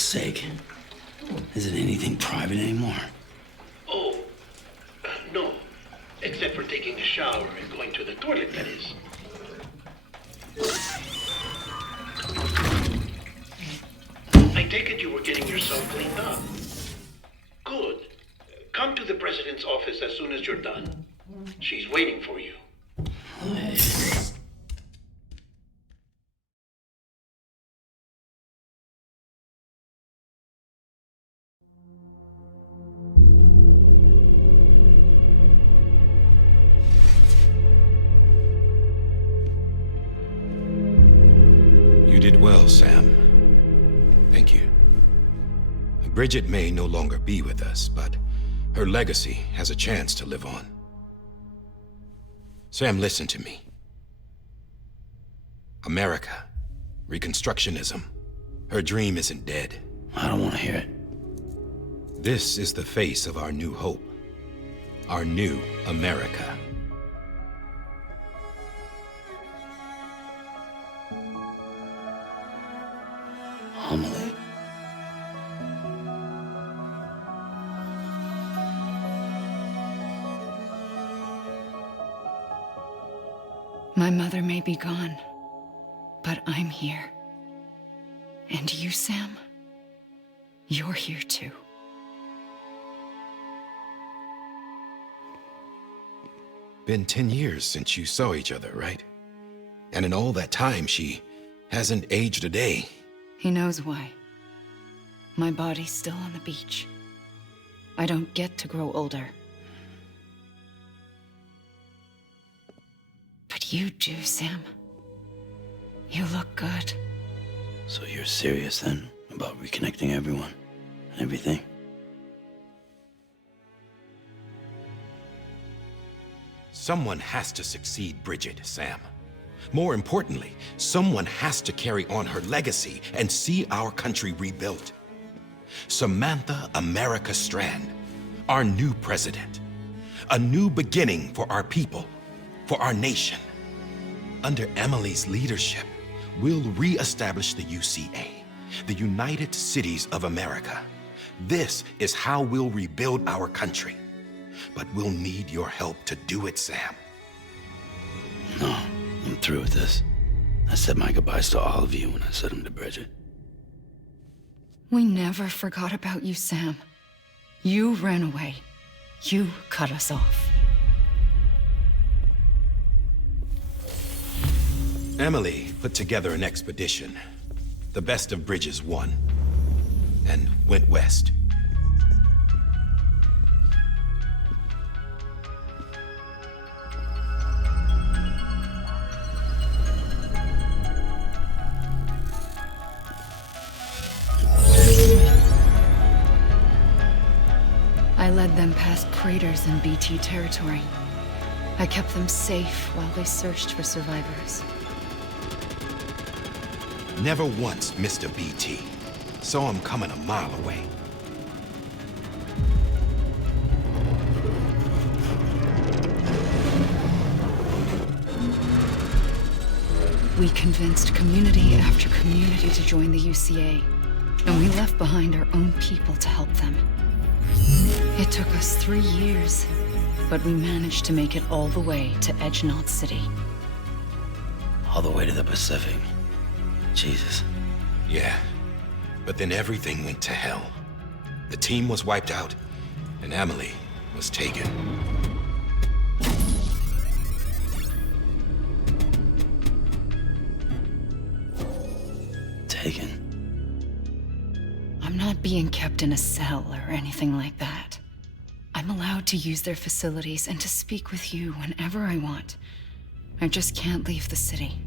fuck's sake. Is it anything private anymore? Oh, no. Except for taking a shower and going to the toilet, that is. I take it you were getting yourself cleaned up. Good. Come to the president's office as soon as you're done. She's waiting for you. You did well, Sam. Thank you. Bridget may no longer be with us, but her legacy has a chance to live on. Sam, listen to me. America, Reconstructionism, her dream isn't dead. I don't want to hear it. This is the face of our new hope, our new America. Amelie. My mother may be gone, but I'm here. And you, Sam, you're here too. Been 10 years since you saw each other, right? And in all that time, she hasn't aged a day. He knows why. My body's still on the beach. I don't get to grow older. But you do, Sam. You look good. So you're serious then about reconnecting everyone and everything? Someone has to succeed Bridget, Sam. More importantly, someone has to carry on her legacy and see our country rebuilt. Samantha America Strand, our new president. A new beginning for our people, for our nation. Under Emily's leadership, we'll re-establish the UCA, the United Cities of America. This is how we'll rebuild our country. But we'll need your help to do it, Sam. No, I'm through with this. I said my goodbyes to all of you when I said them to Bridget. We never forgot about you, Sam. You ran away. You cut us off. Emily put together an expedition. The best of Bridges won. And went west. I led them past craters in BT territory. I kept them safe while they searched for survivors. Never once missed a BT. Saw him coming a mile away. We convinced community after community to join the UCA, and we left behind our own people to help them. It took us 3 years, but we managed to make it all the way to Edgenot City. All the way to the Pacific. Jesus. Yeah, but then everything went to hell. The team was wiped out, and Emily was taken. Taken? I'm not being kept in a cell or anything like that. I'm allowed to use their facilities and to speak with you whenever I want. I just can't leave the city.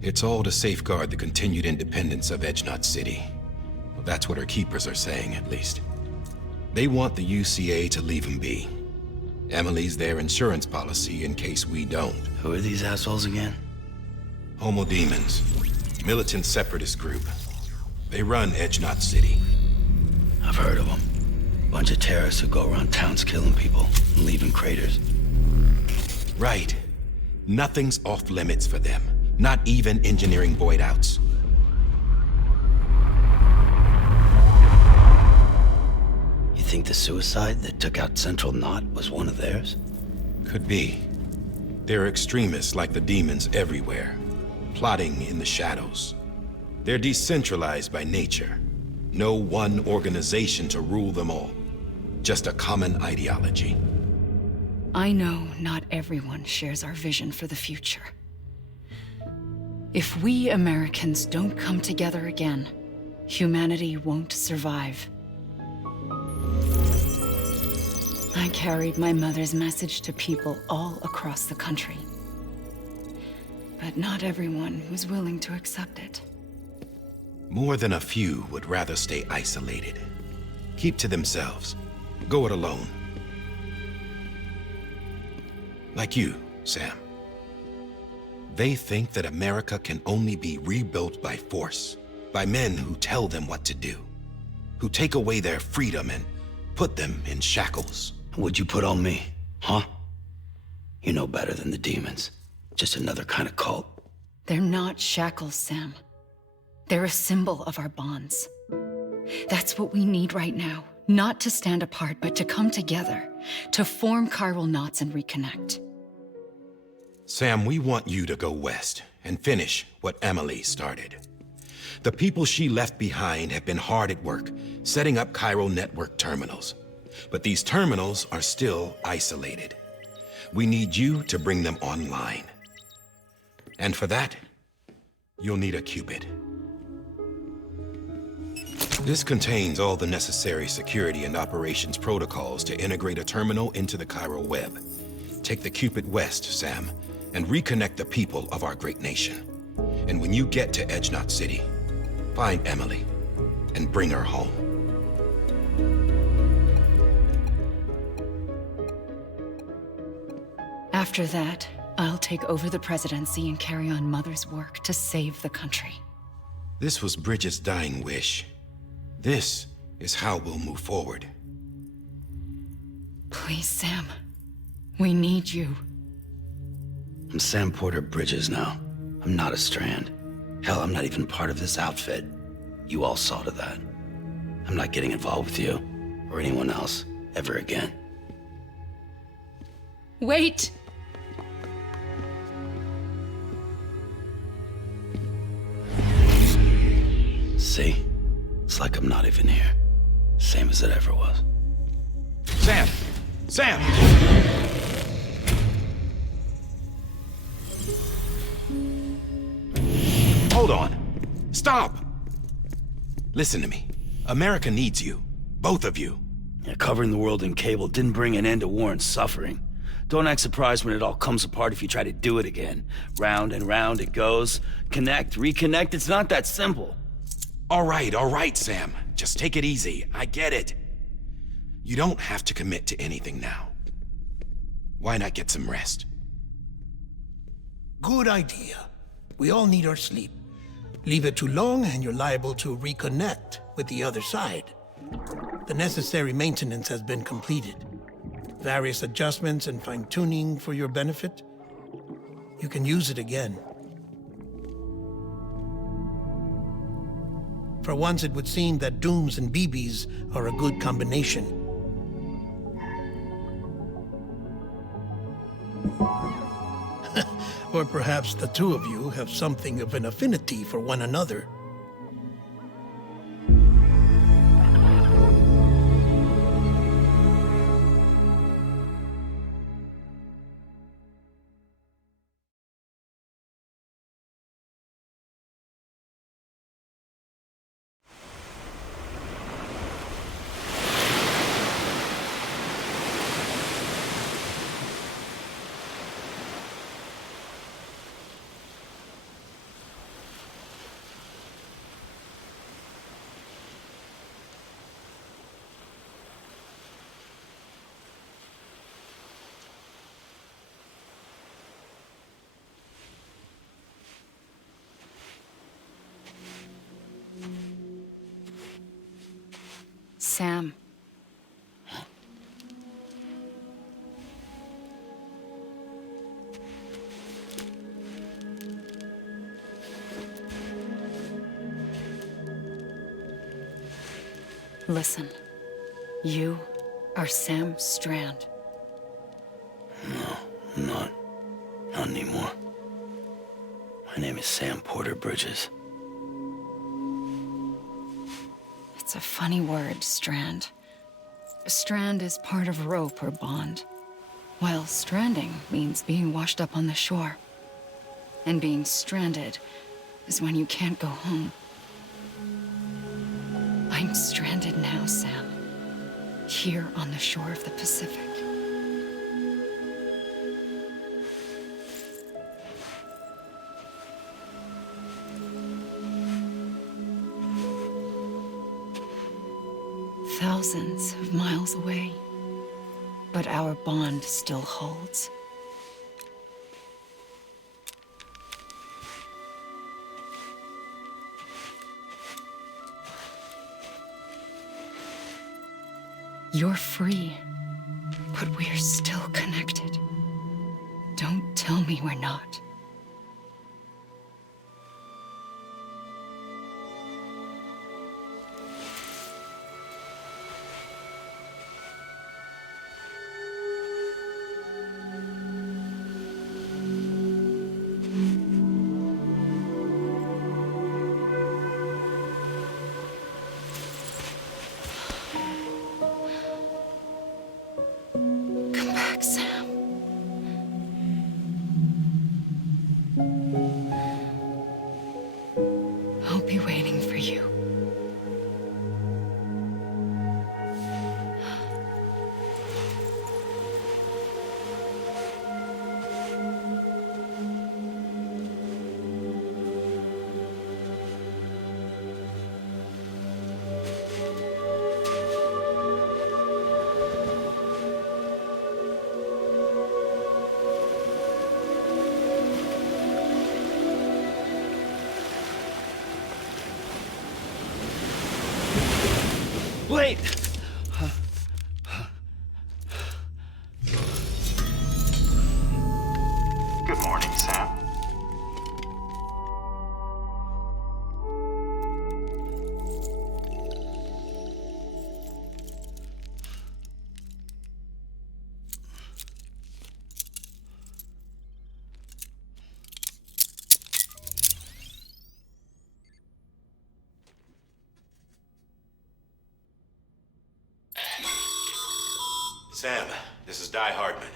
It's all to safeguard the continued independence of Edgenot City. Well, that's what our keepers are saying, at least. They want the UCA to leave them be. Emily's their insurance policy in case we don't. Who are these assholes again? Homo Demons, militant separatist group. They run Edgenot City. I've heard of them. Bunch of terrorists who go around towns killing people and leaving craters. Right. Nothing's off limits for them. Not even engineering void outs. the suicide that took out Central Knot was one of theirs? Could be. There are extremists like the demons everywhere, plotting in the shadows. They're decentralized by nature. No one organization to rule them all. Just a common ideology. I know not everyone shares our vision for the future. If we Americans don't come together again, humanity won't survive. I carried my mother's message to people all across the country. But not everyone was willing to accept it. More than a few would rather stay isolated. Keep to themselves. Go it alone. Like you, Sam. They think that America can only be rebuilt by force, by men who tell them what to do, who take away their freedom and put them in shackles. What'd you put on me, huh? You know better than the demons. Just another kind of cult. They're not shackles, Sam. They're a symbol of our bonds. That's what we need right now. Not to stand apart, but to come together, to form chiral knots and reconnect. Sam, we want you to go west and finish what Emily started. The people she left behind have been hard at work, setting up chiral network terminals. But these terminals are still isolated. We need you to bring them online. And for that, you'll need a Cupid. This contains all the necessary security and operations protocols to integrate a terminal into the chiral web. Take the Cupid west, Sam, and reconnect the people of our great nation. And when you get to Edge Knot City, find Emily and bring her home. After that, I'll take over the presidency and carry on Mother's work to save the country. This was Bridget's dying wish. This is how we'll move forward. Please, Sam. We need you. I'm Sam Porter Bridges now. I'm not a Strand. Hell, I'm not even part of this outfit. You all saw to that. I'm not getting involved with you, or anyone else, ever again. Wait! See? It's like I'm not even here. Same as it ever was. Sam! Sam! Hold on. Stop! Listen to me. America needs you. Both of you. Yeah, covering the world in cable didn't bring an end to war and suffering. Don't act surprised when it all comes apart if you try to do it again. Round and round it goes. Connect, reconnect, it's not that simple. All right, Sam. Just take it easy. I get it. You don't have to commit to anything now. Why not get some rest? Good idea. We all need our sleep. Leave it too long and you're liable to reconnect with the other side. The necessary maintenance has been completed. Various adjustments and fine-tuning for your benefit. You can use it again. For once, it would seem that Dooms and BBs are a good combination. Or perhaps the two of you have something of an affinity for one another. Sam. Listen, you Our Sam Strand. I'm not. Not anymore. My name is Sam Porter Bridges. It's a funny word, strand. A strand is part of rope or bond, while stranding means being washed up on the shore. And being stranded is when you can't go home. I'm stranded now, Sam. Here on the shore of the Pacific. Thousands of miles away, but our bond still holds. You're free, but we're still connected. Don't tell me we're not. Come back, Sam. I'll be waiting for you. Wait! Good morning, Sam. Sam, this is Di Hardman.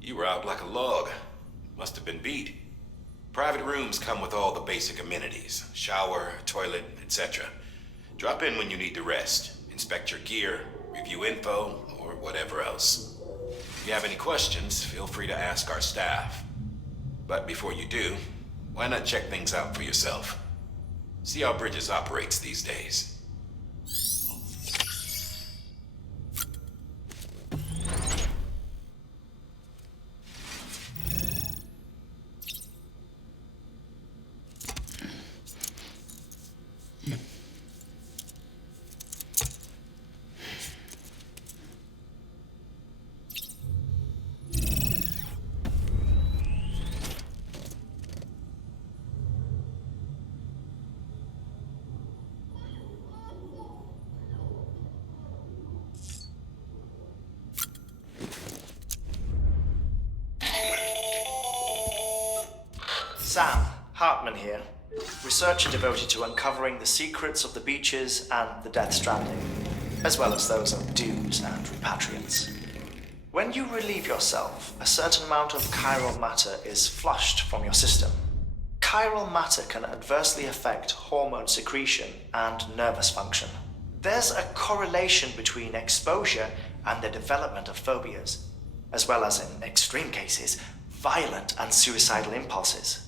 You were out like a log. Must have been beat. Private rooms come with all the basic amenities. Shower, toilet, etc. Drop in when you need to rest. Inspect your gear, review info, or whatever else. If you have any questions, feel free to ask our staff. But before you do, why not check things out for yourself? See how Bridges operates these days. Sam, Hartman here, researcher devoted to uncovering the secrets of the beaches and the Death Stranding, as well as those of dudes and repatriants. When you relieve yourself, a certain amount of chiral matter is flushed from your system. Chiral matter can adversely affect hormone secretion and nervous function. There's a correlation between exposure and the development of phobias, as well as, in extreme cases, violent and suicidal impulses.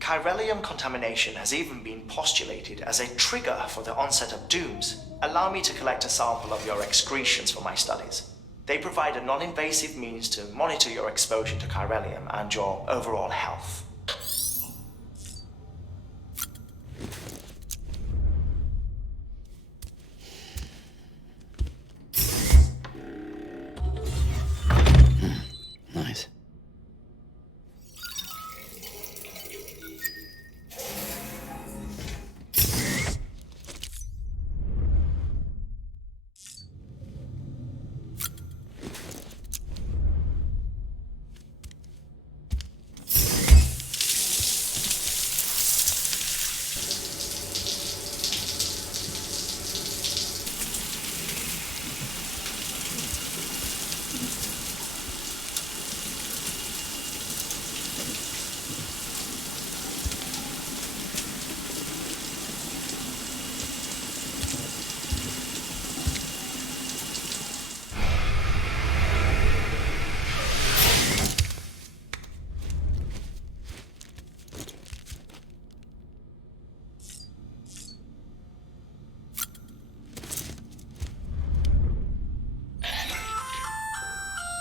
Chiralium contamination has even been postulated as a trigger for the onset of dooms. Allow me to collect a sample of your excretions for my studies. They provide a non-invasive means to monitor your exposure to chiralium and your overall health. Nice.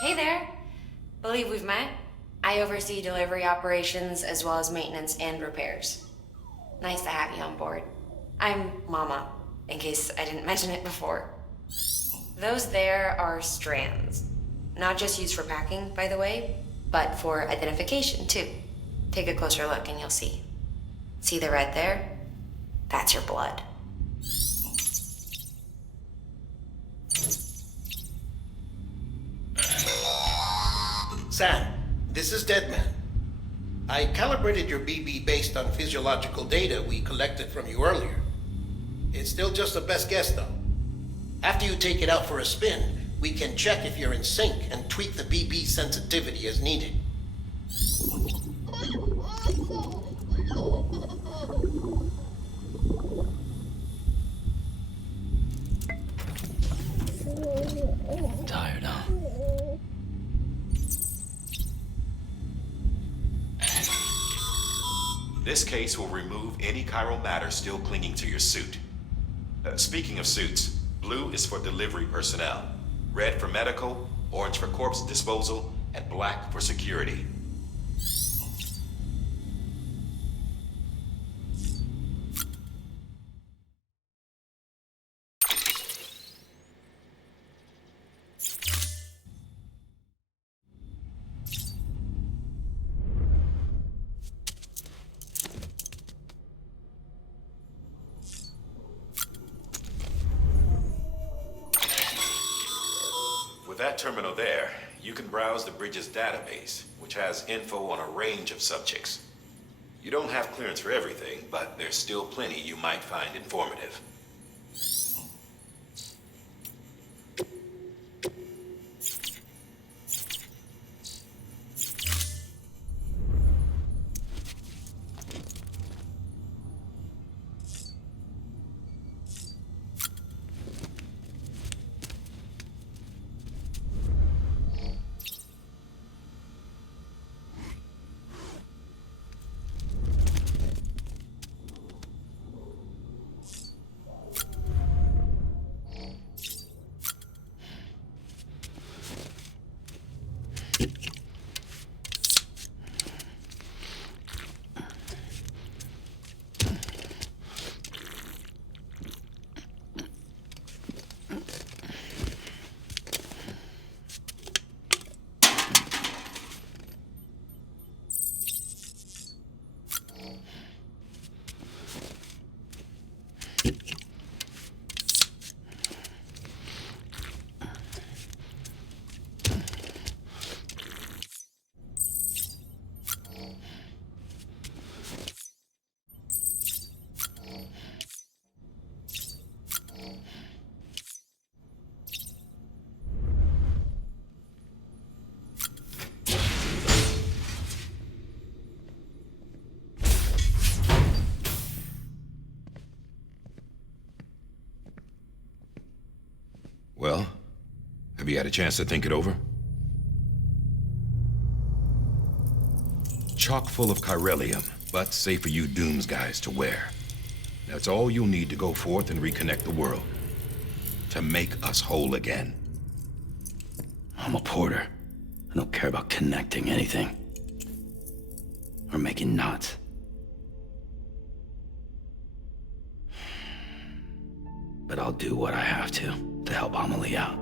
Hey there. Believe we've met? I oversee delivery operations as well as maintenance and repairs. Nice to have you on board. I'm Mama, in case I didn't mention it before. Those there are strands. Not just used for packing, by the way, but for identification, too. Take a closer look and you'll see. See the red there? That's your blood. Sam, this is Deadman. I calibrated your BB based on physiological data we collected from you earlier. It's still just a best guess, though. After you take it out for a spin, we can check if you're in sync and tweak the BB sensitivity as needed. Tired, huh? This case will remove any chiral matter still clinging to your suit. Speaking of suits, blue is for delivery personnel, red for medical, orange for corpse disposal, and black for security. With that terminal there, you can browse the bridge's database, which has info on a range of subjects. You don't have clearance for everything, but there's still plenty you might find informative. Well, have you had a chance to think it over? Chock full of chiralium, but safe for you Dooms guys to wear. That's all you'll need to go forth and reconnect the world. To make us whole again. I'm a porter. I don't care about connecting anything. Or making knots. But I'll do what I have to help Amelie out.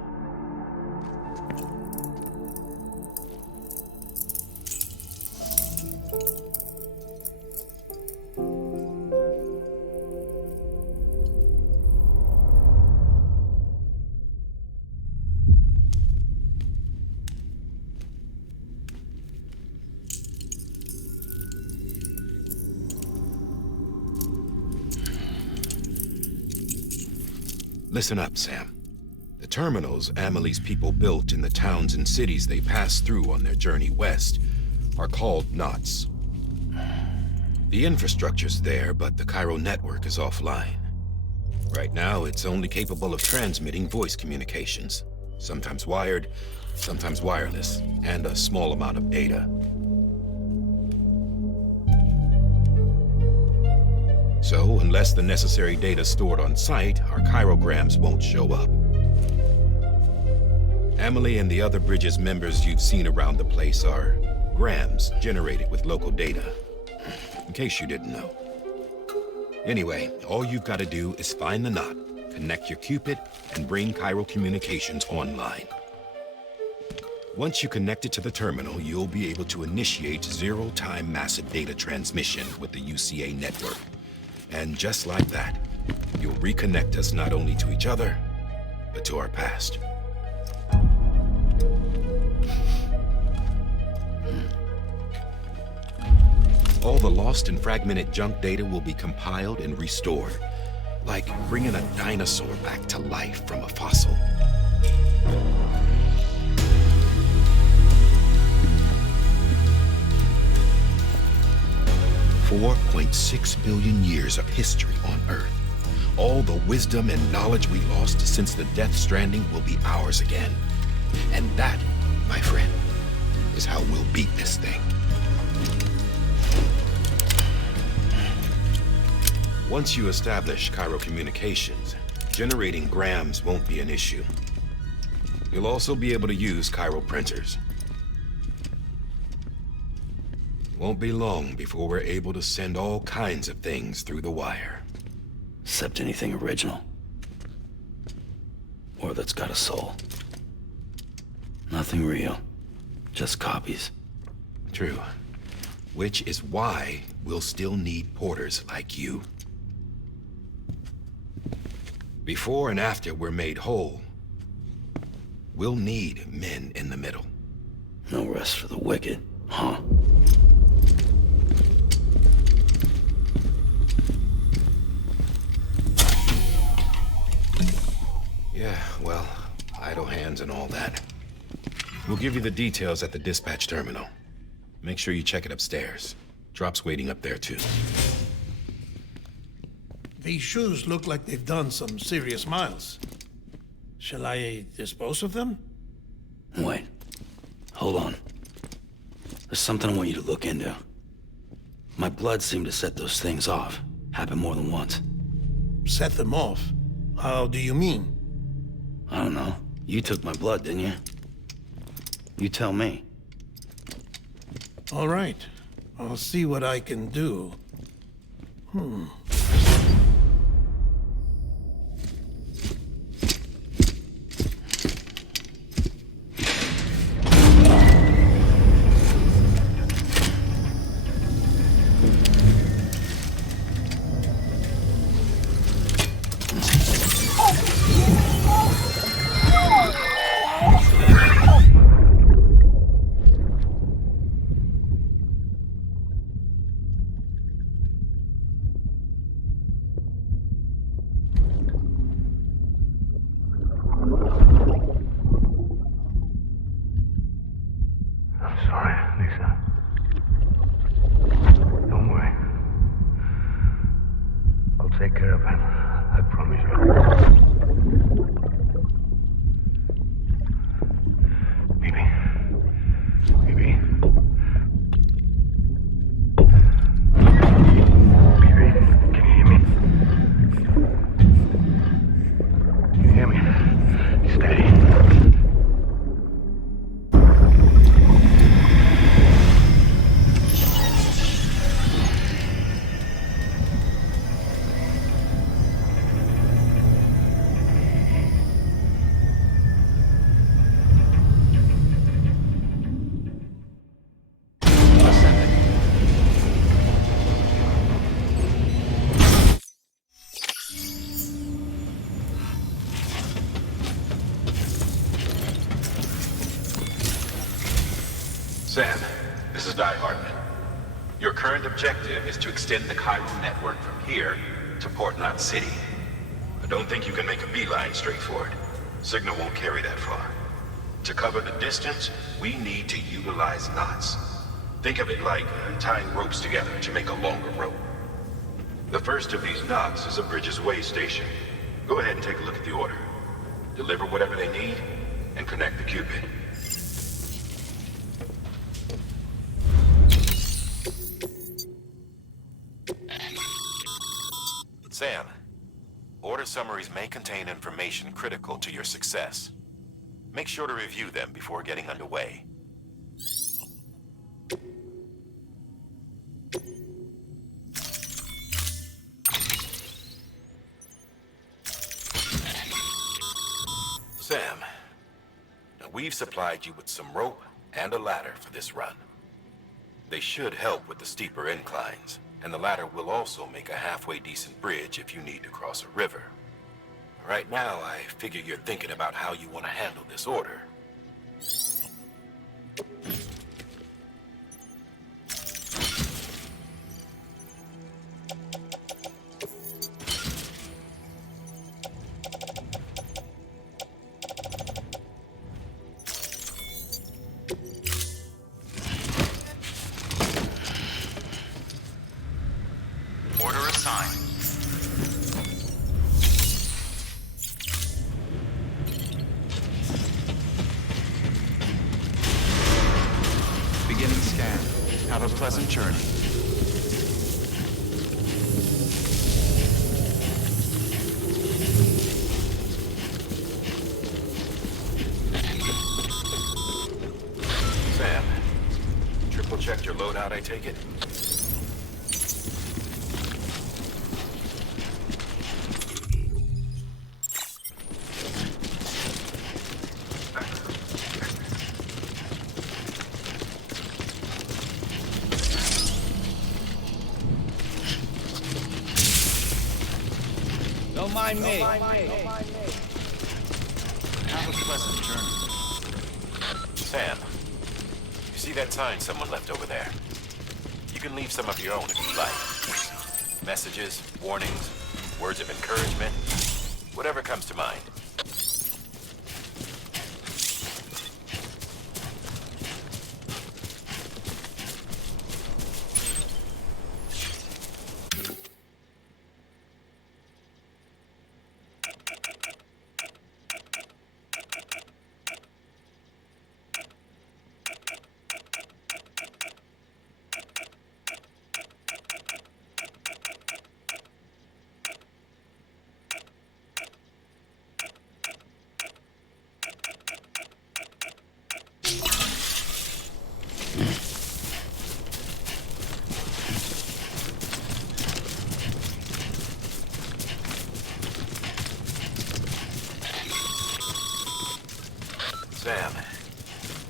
Listen up, Sam. The terminals Amelie's people built in the towns and cities they passed through on their journey west are called knots. The infrastructure's there, but the Cairo network is offline. Right now, it's only capable of transmitting voice communications, sometimes wired, sometimes wireless, and a small amount of data. So, unless the necessary data stored on site, our chirograms won't show up. Emily and the other Bridges members you've seen around the place are grams generated with local data. In case you didn't know. Anyway, all you've got to do is find the knot, connect your Cupid, and bring Chiral Communications online. Once you connect it to the terminal, you'll be able to initiate zero-time massive data transmission with the UCA network. And just like that, you'll reconnect us not only to each other, but to our past. All the lost and fragmented junk data will be compiled and restored, like bringing a dinosaur back to life from a fossil. 4.6 billion years of history on Earth. All the wisdom and knowledge we lost since the Death Stranding will be ours again. And that, my friend, is how we'll beat this thing. Once you establish Chiral Communications, generating grams won't be an issue. You'll also be able to use chiral printers. Won't be long before we're able to send all kinds of things through the wire. Except anything original. Or that's got a soul. Nothing real. Just copies. True. Which is why we'll still need porters like you. Before and after we're made whole, we'll need men in the middle. No rest for the wicked, huh? Yeah, well, idle hands and all that. We'll give you the details at the dispatch terminal. Make sure you check it upstairs. Drop's waiting up there, too. These shoes look like they've done some serious miles. Shall I dispose of them? Wait. Hold on. There's something I want you to look into. My blood seemed to set those things off. Happened more than once. Set them off? How do you mean? I don't know. You took my blood, didn't you? You tell me. All right. I'll see what I can do. Take care of him. I promise you. Baby. Baby. Baby, can you hear me? Can you hear me? Steady. Sam, this is Di Hartman. Your current objective is to extend the chiral network from here to Port Knot City. I don't think you can make a beeline straight for it. Signal won't carry that far. To cover the distance, we need to utilize knots. Think of it like tying ropes together to make a longer rope. The first of these knots is a Bridges Way station. Go ahead and take a look at the order. Deliver whatever they need, and connect the Cupid. Sam, order summaries may contain information critical to your success. Make sure to review them before getting underway. Sam, now we've supplied you with some rope and a ladder for this run. They should help with the steeper inclines, and the ladder will also make a halfway decent bridge if you need to cross a river. Right now, I figure you're thinking about how you want to handle this order. Order assigned. Beginning scan. Have a pleasant journey. Sam, triple checked your loadout, I take it? Don't mind me. Have a pleasant journey. Sam, you see that sign someone left over there? You can leave some of your own if you like. Messages, warnings, words of encouragement, whatever comes to mind. Sam,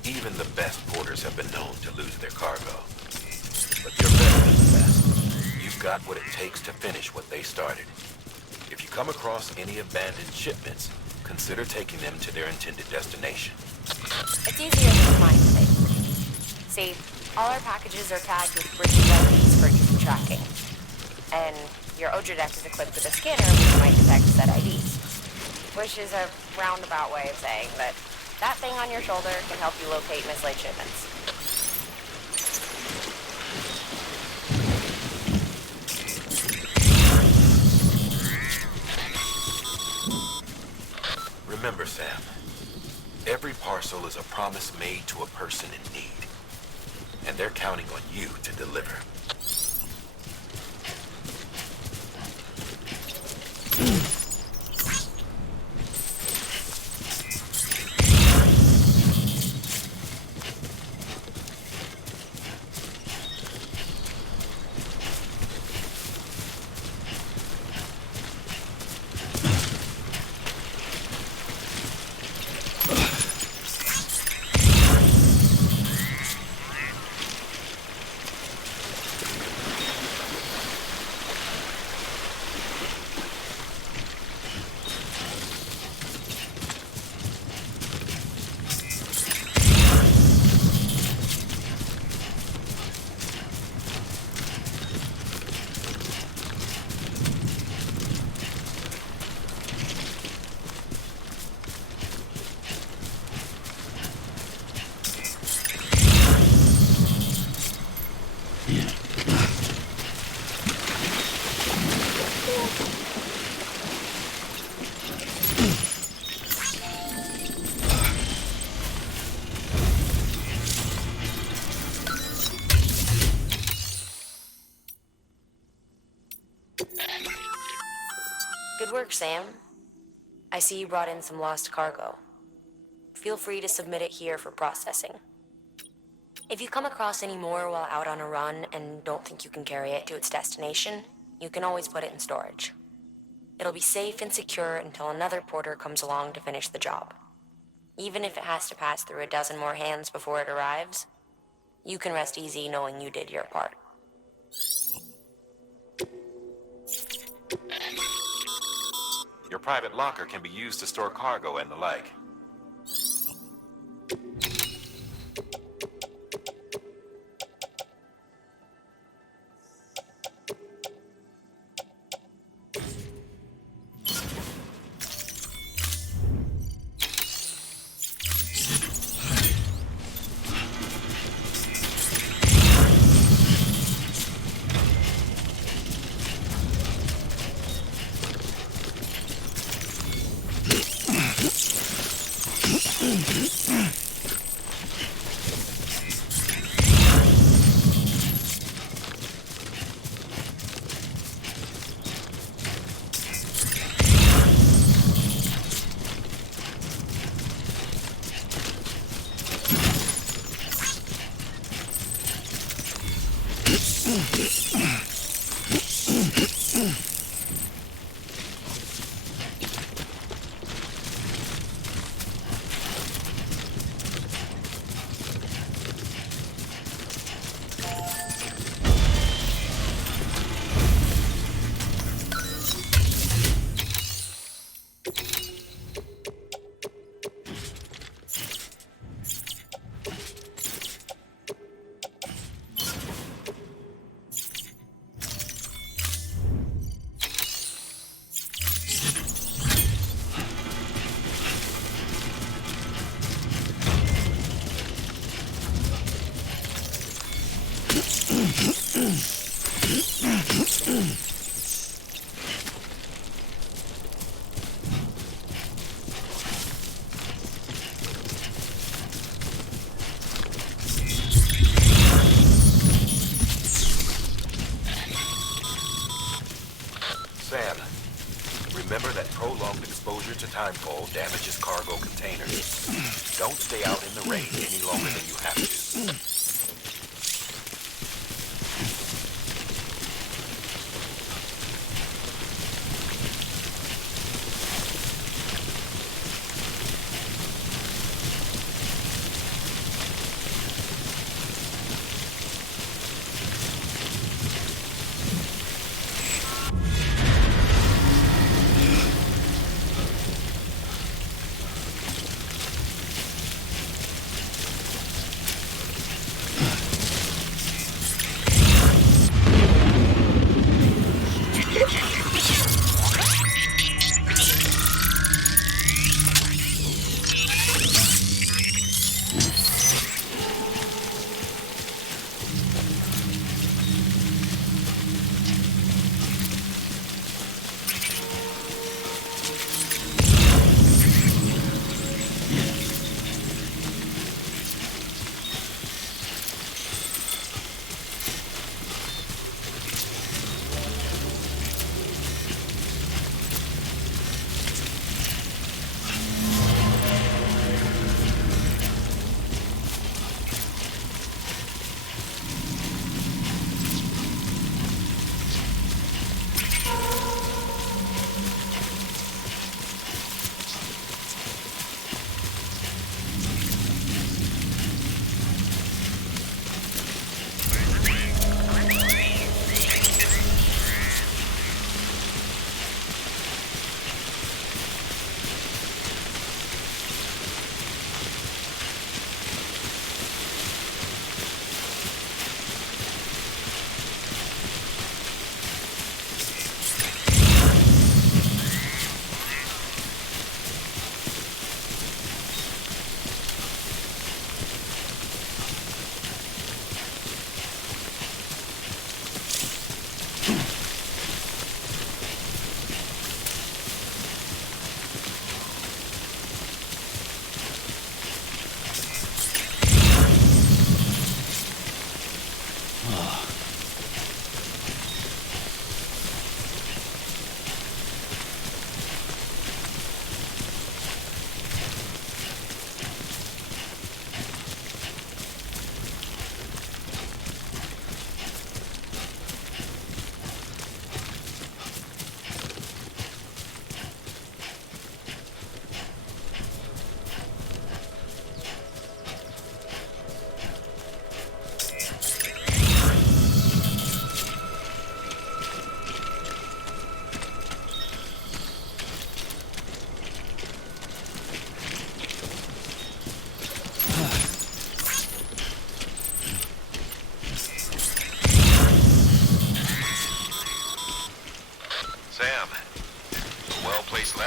even the best porters have been known to lose their cargo. But you're better than the best. You've got what it takes to finish what they started. If you come across any abandoned shipments, consider taking them to their intended destination. It's easier than mine thing. See, all our packages are tagged with British IDs for easy tracking. And your Odra is equipped with a scanner which might detect said IDs. Which is a roundabout way of saying that that thing on your shoulder can help you locate mislaid shipments. Remember, Sam, every parcel is a promise made to a person in need. And they're counting on you to deliver. Good work, Sam. I see you brought in some lost cargo. feel free to submit it here for processing. If you come across any more while out on a run and don't think you can carry it to its destination, you can always put it in storage. It'll be safe and secure until another porter comes along to finish the job. Even if it has to pass through a dozen more hands before it arrives, you can rest easy knowing you did your part. Your private locker can be used to store cargo and the like. Sam, remember that prolonged exposure to timefall damages cargo containers. Don't stay out in the rain any longer than you have to.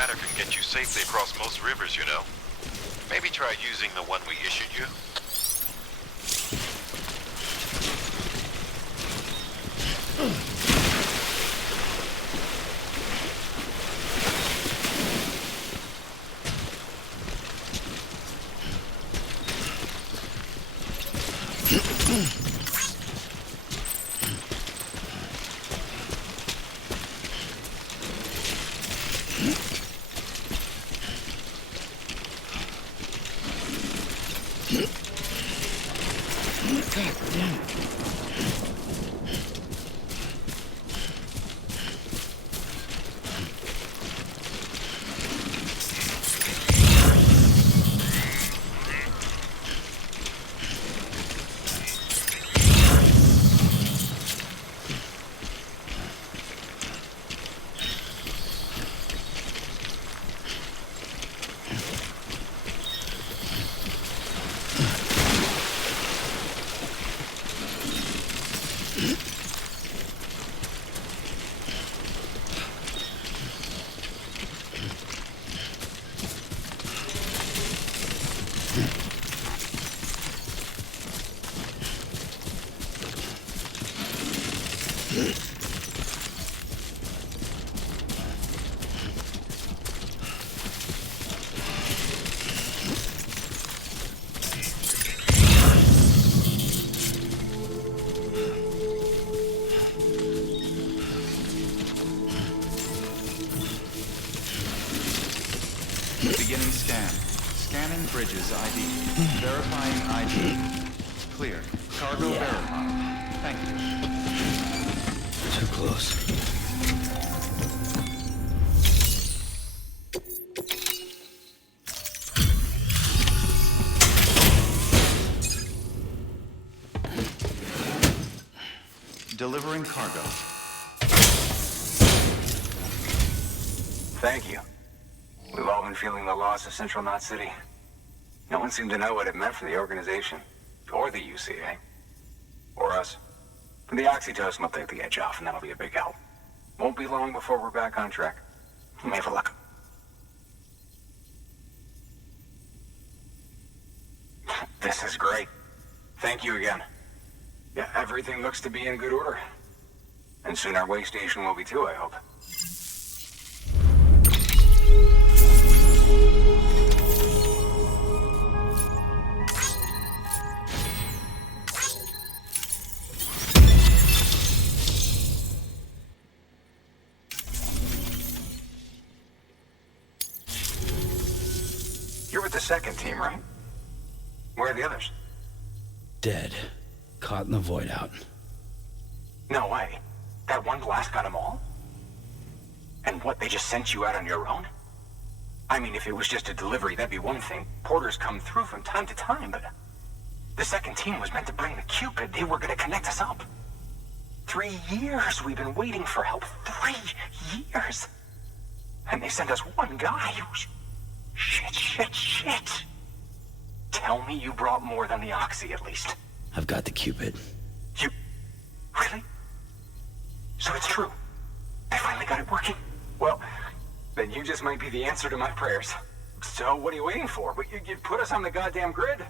ladder can get you safely across most rivers, you know. Maybe try using the one we issued you. Beginning scan. Scanning bridges ID. Verifying ID. Clear. Cargo verified. Thank you. Too close. Delivering cargo. Thank you. We've all been feeling the loss of Central Knot City. No one seemed to know what it meant for the organization, or the UCA, or us. The oxytocin will take the edge off, and that'll be a big help. Won't be long before we're back on track. May have luck. This is great. Thank you again. Yeah, everything looks to be in good order. And soon our way station will be too, I hope. You're with the second team, right? Where are the others? Dead. Caught in the void out. No way. That one blast got them all? And what, they just sent you out on your own? I mean, if it was just a delivery, that'd be one thing. Porters come through from time to time, but... The second team was meant to bring the Cupid. They were gonna connect us up. 3 years we've been waiting for help. 3 years! And they sent us one guy. Shit. Tell me you brought more than the Oxy, at least. I've got the Cupid. You... Really? So it's true. They finally got it working. Well, then you just might be the answer to my prayers. So what are you waiting for? You put us on the goddamn grid.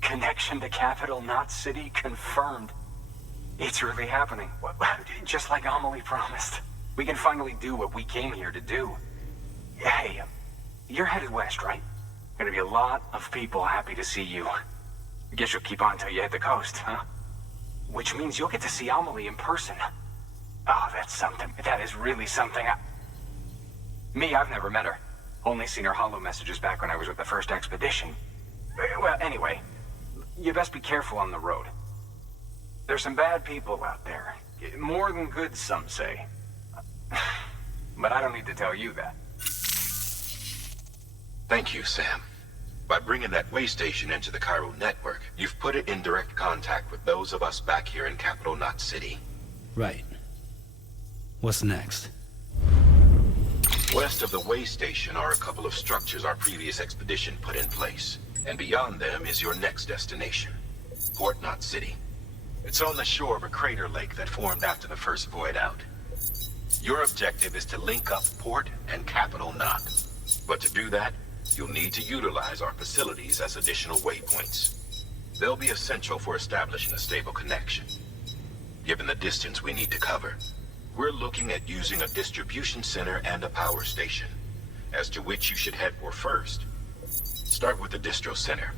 Connection to Capital Knot City confirmed. It's really happening. Just like Amelie promised. We can finally do what we came here to do. Hey, you're headed west, right? Gonna be a lot of people happy to see you. Guess you'll keep on till you hit the coast, huh? Which means you'll get to see Amelie in person. Oh, that's something. That is really something. Me, I've never met her. Only seen her holo messages back when I was with the first expedition. Well, anyway, you best be careful on the road. There's some bad people out there. More than good, some say. But I don't need to tell you that. Thank you, Sam. By bringing that way station into the Cairo network, you've put it in direct contact with those of us back here in Capital Knot City. Right. What's next? West of the way station are a couple of structures our previous expedition put in place. And beyond them is your next destination, Port Knot City. It's on the shore of a crater lake that formed after the first void out. Your objective is to link up Port and Capital Knot. But to do that, you'll need to utilize our facilities as additional waypoints. They'll be essential for establishing a stable connection. Given the distance we need to cover, we're looking at using a distribution center and a power station. As to which you should head for first, start with the distro center.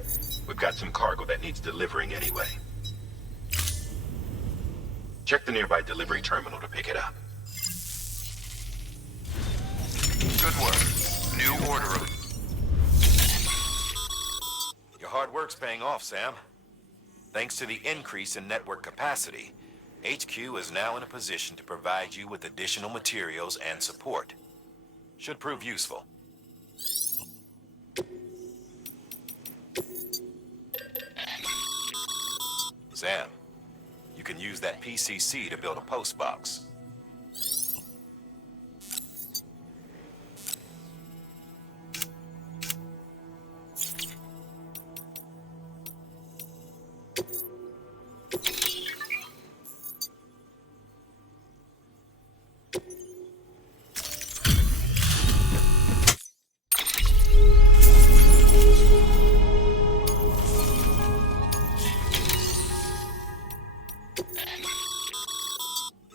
We've got some cargo that needs delivering anyway. Check the nearby delivery terminal to pick it up. Good work. New order. Your hard work's paying off, Sam. Thanks to the increase in network capacity, HQ is now in a position to provide you with additional materials and support. Should prove useful. Sam, you can use that PCC to build a post box.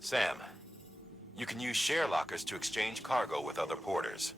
Sam, you can use share lockers to exchange cargo with other porters.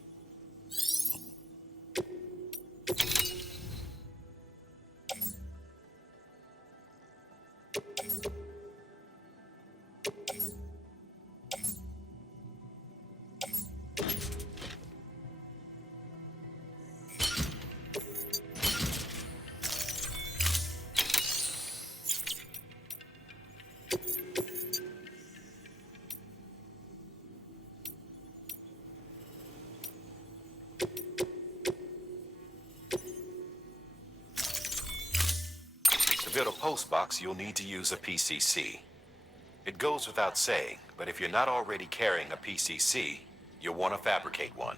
To build a post box, you'll need to use a PCC. It goes without saying, but if you're not already carrying a PCC, you'll want to fabricate one.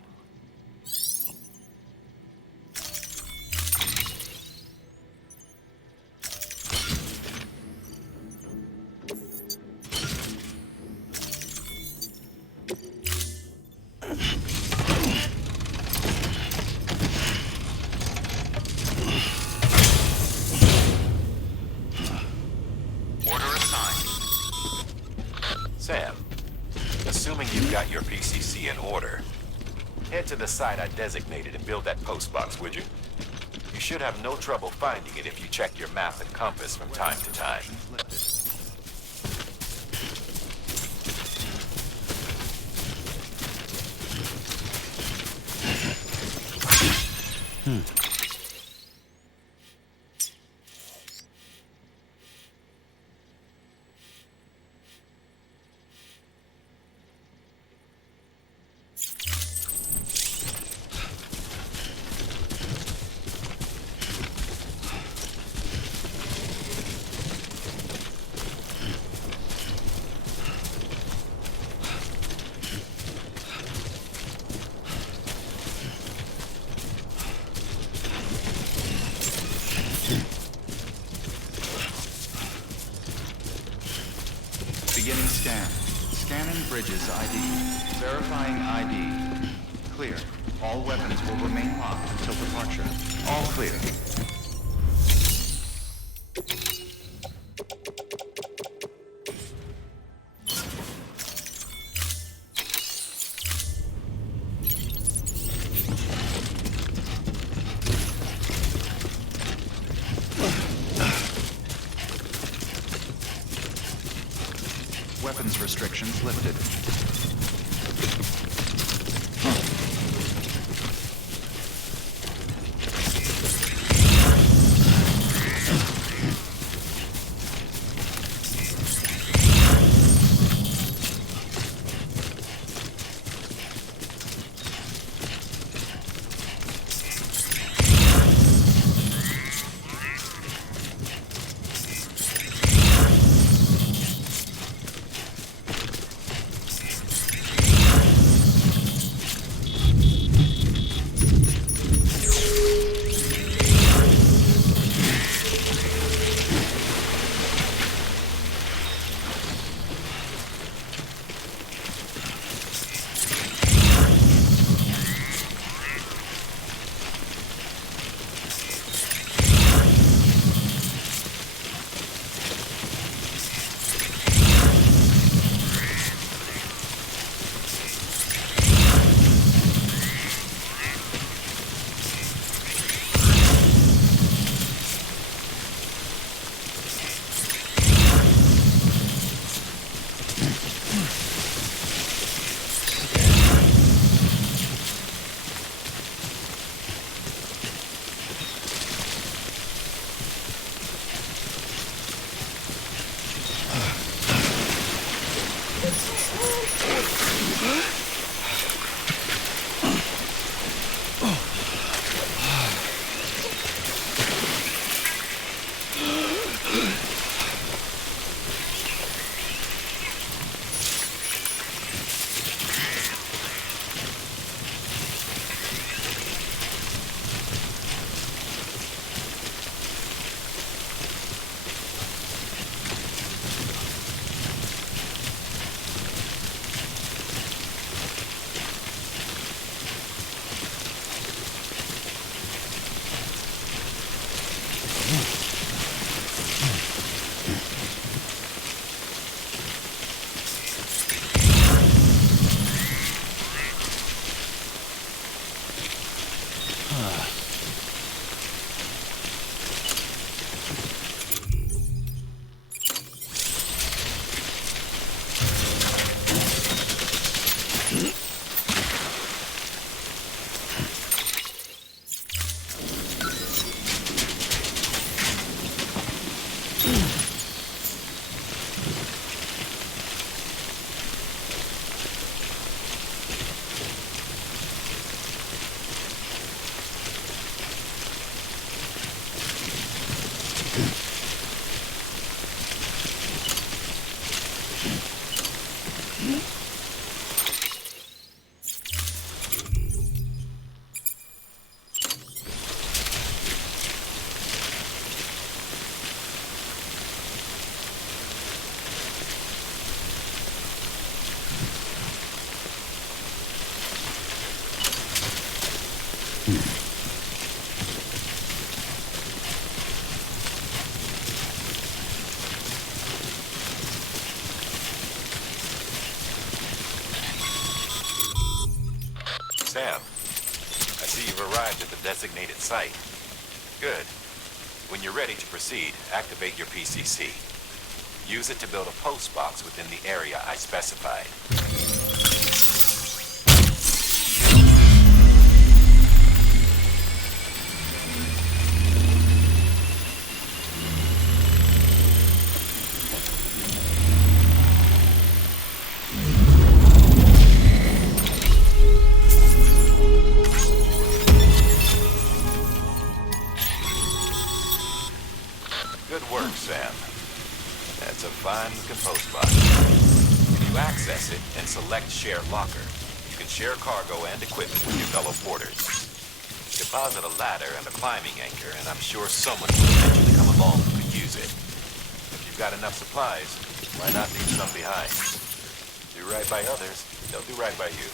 Sam, assuming you've got your PCC in order, head to the site I designated and build that post box, would you? You should have no trouble finding it if you check your map and compass from time to time. Beginning scan. Scanning bridges ID. Verifying ID. Clear. All weapons will remain locked until departure. All clear. restrictions lifted. Sam, I see you've arrived at the designated site. Good. When you're ready to proceed, activate your PCC. Use it to build a post box within the area I specified. Good work, Sam. That's a fine-looking post box. If you access it and select Share Locker, you can share cargo and equipment with your fellow porters. Deposit a ladder and a climbing anchor, and I'm sure someone will eventually come along who could use it. If you've got enough supplies, why not leave some behind? Do right by others, they'll do right by you.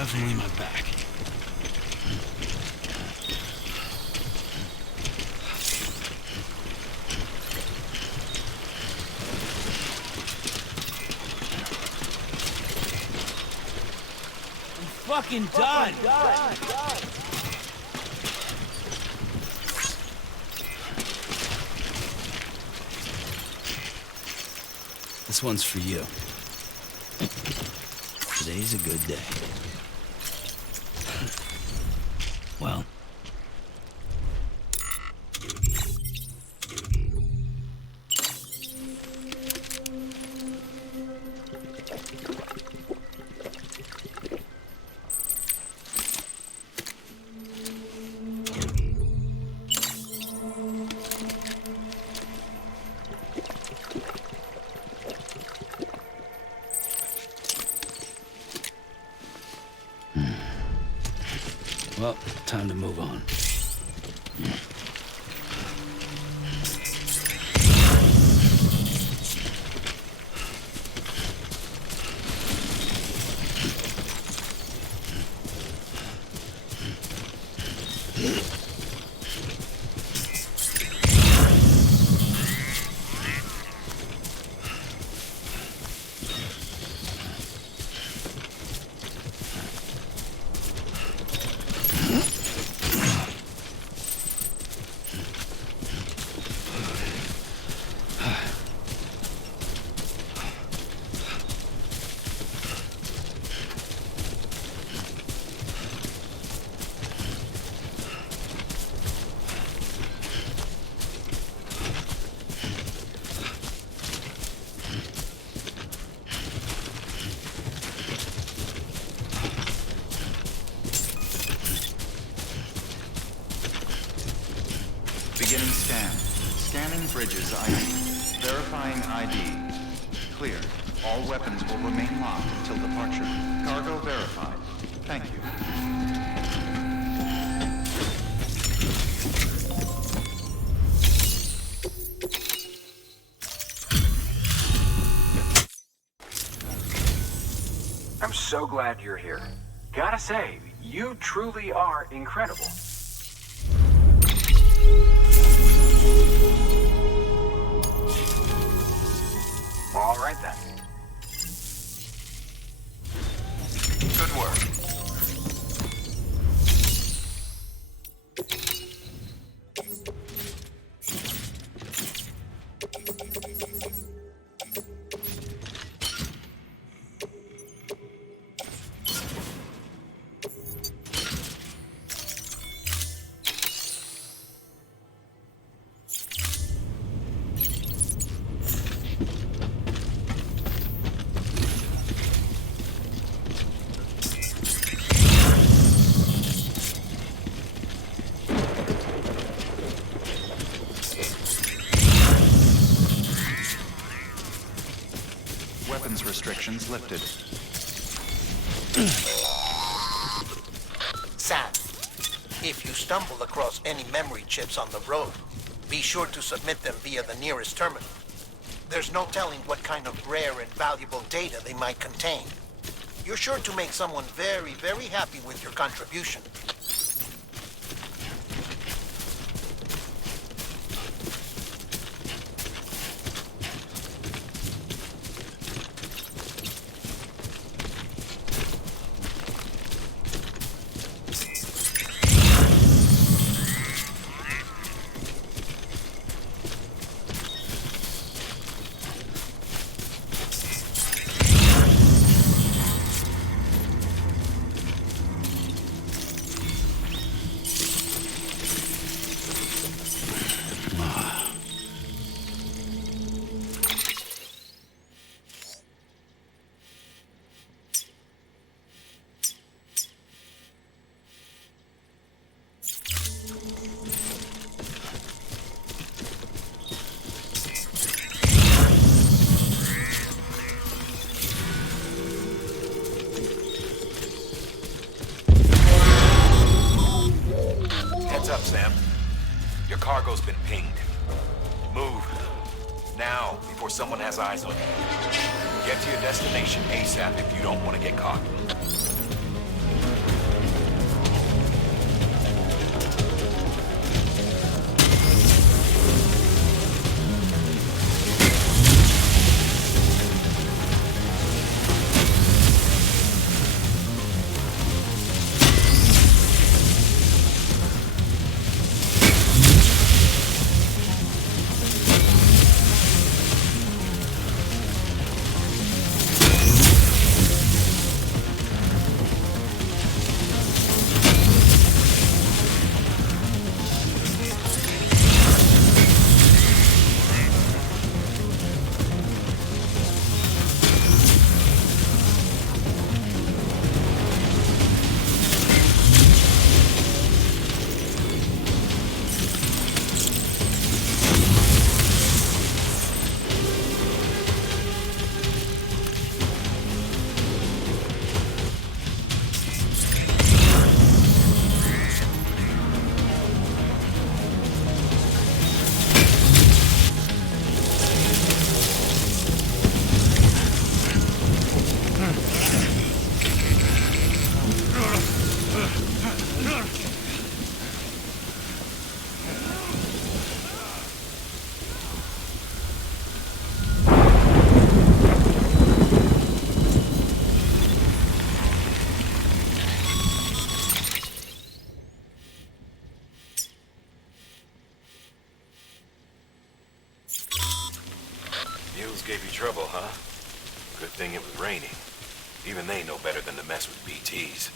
definitely my back. Fucking done. This one's for you. Today's a good day. Well. Well, time to move on. Beginning scan. Scanning bridges ID. Verifying ID. Clear. All weapons will remain locked until departure. Cargo verified. Thank you. I'm so glad you're here. Gotta say, you truly are incredible. All right then. Good work. Weapons restrictions lifted. Sam, if you stumble across any memory chips on the road, be sure to submit them via the nearest terminal. There's no telling what kind of rare and valuable data they might contain. You're sure to make someone very, very happy with your contribution. Heads up, Sam. Your cargo's been pinged. Move. Now, before someone has eyes on you. Get to your destination ASAP if you don't want to get caught. Mules gave you trouble, huh? Good thing it was raining. Even they know better than to mess with BTs.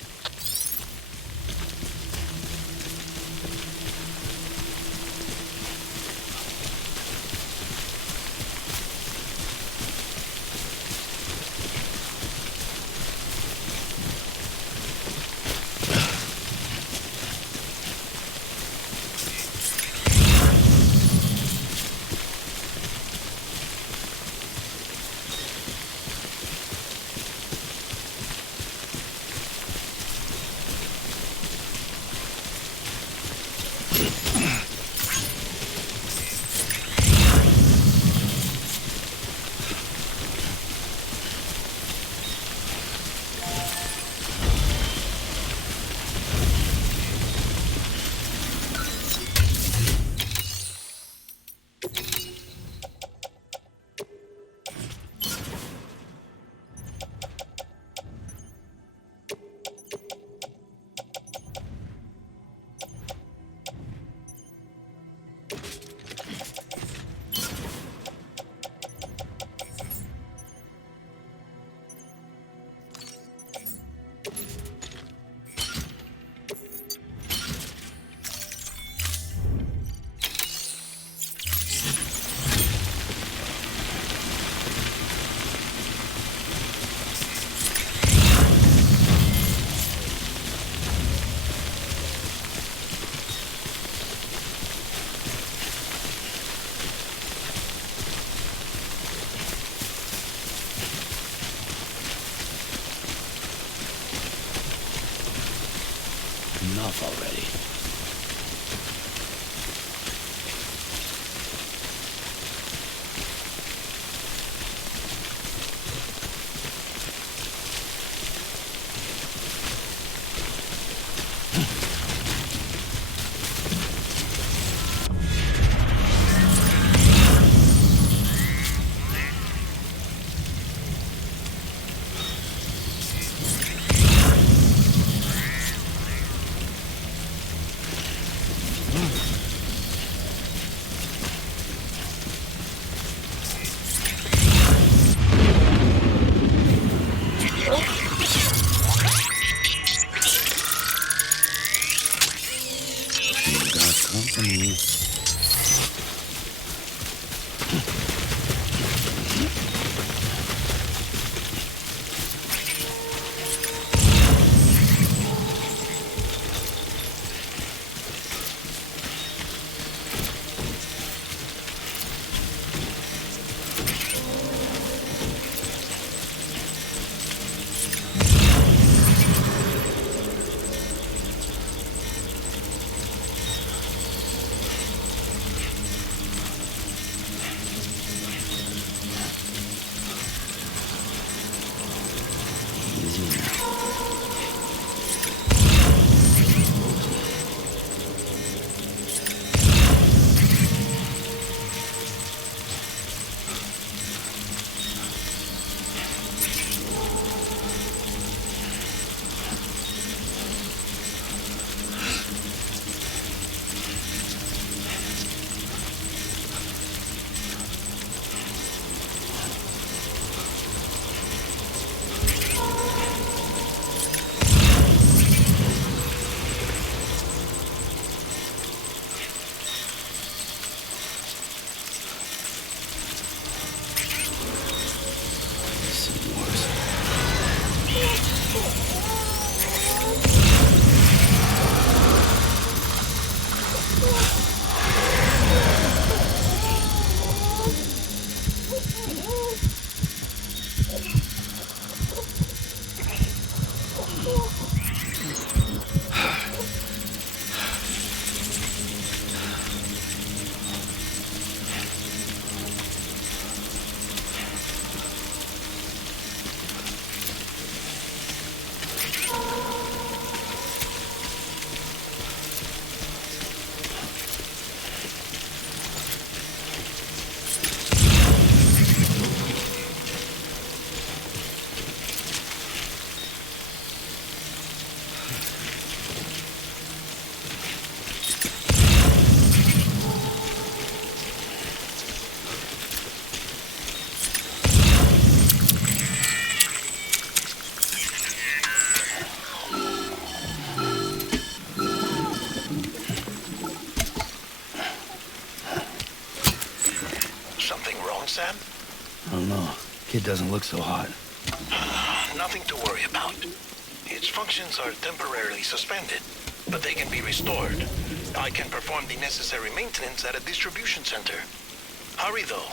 Enough already. Company. I don't know. Kid doesn't look so hot. Nothing to worry about. Its functions are temporarily suspended, but they can be restored. I can perform the necessary maintenance at a distribution center. Hurry, though.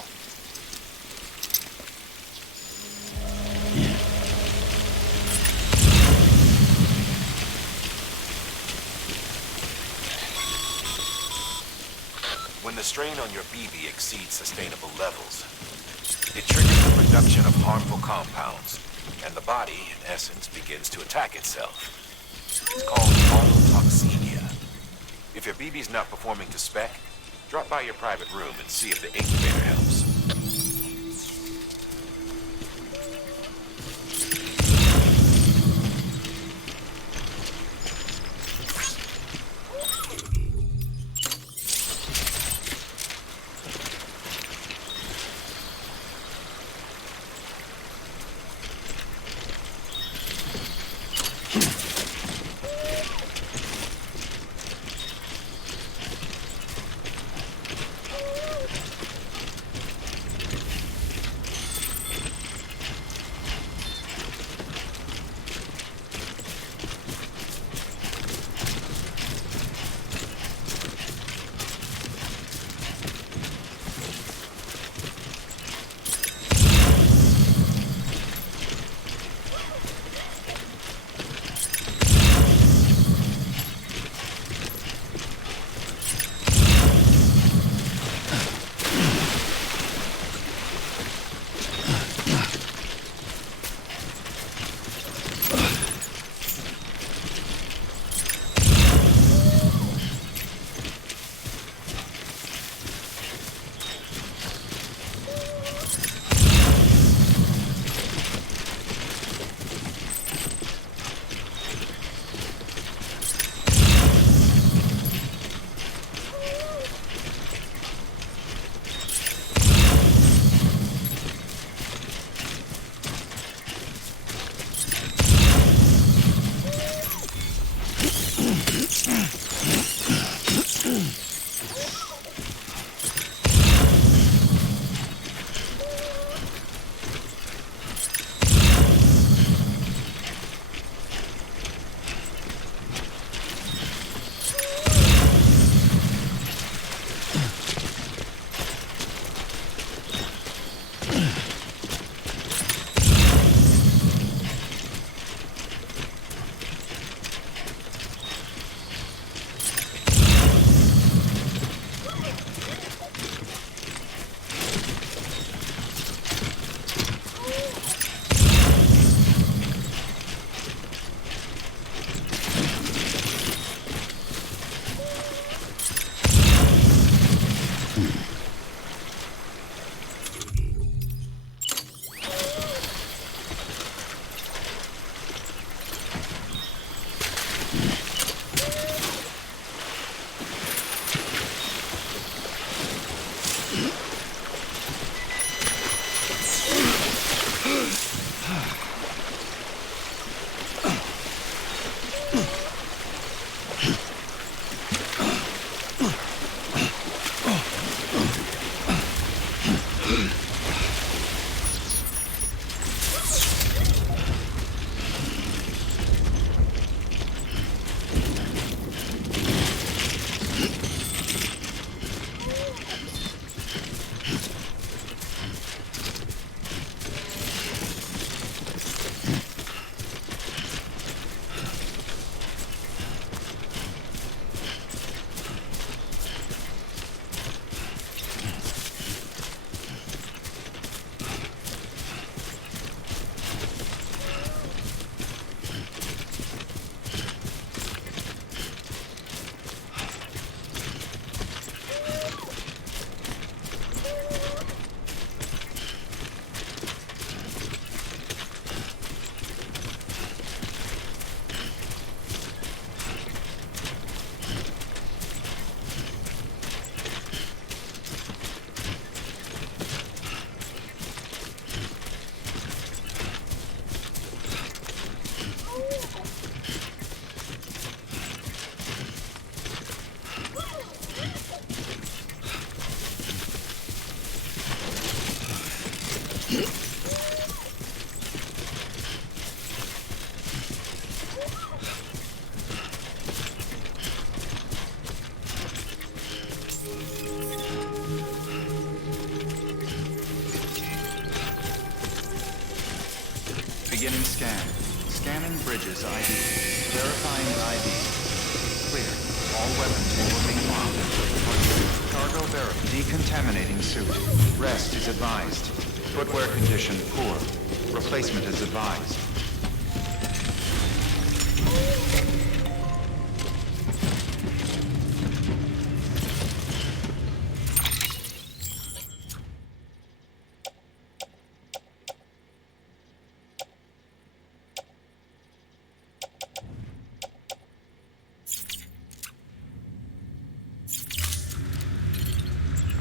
When the strain on your BB exceeds sustainable levels, it triggers the production of harmful compounds, and the body, in essence, begins to attack itself. It's called autotoxemia. If your BB's not performing to spec, drop by your private room and see if the incubator helps. Beginning scan. Scanning bridges ID. Verifying ID. Clear. All weapons will remain locked until departure. Cargo verified. Decontaminating suit. Rest is advised. Footwear condition poor. Replacement is advised.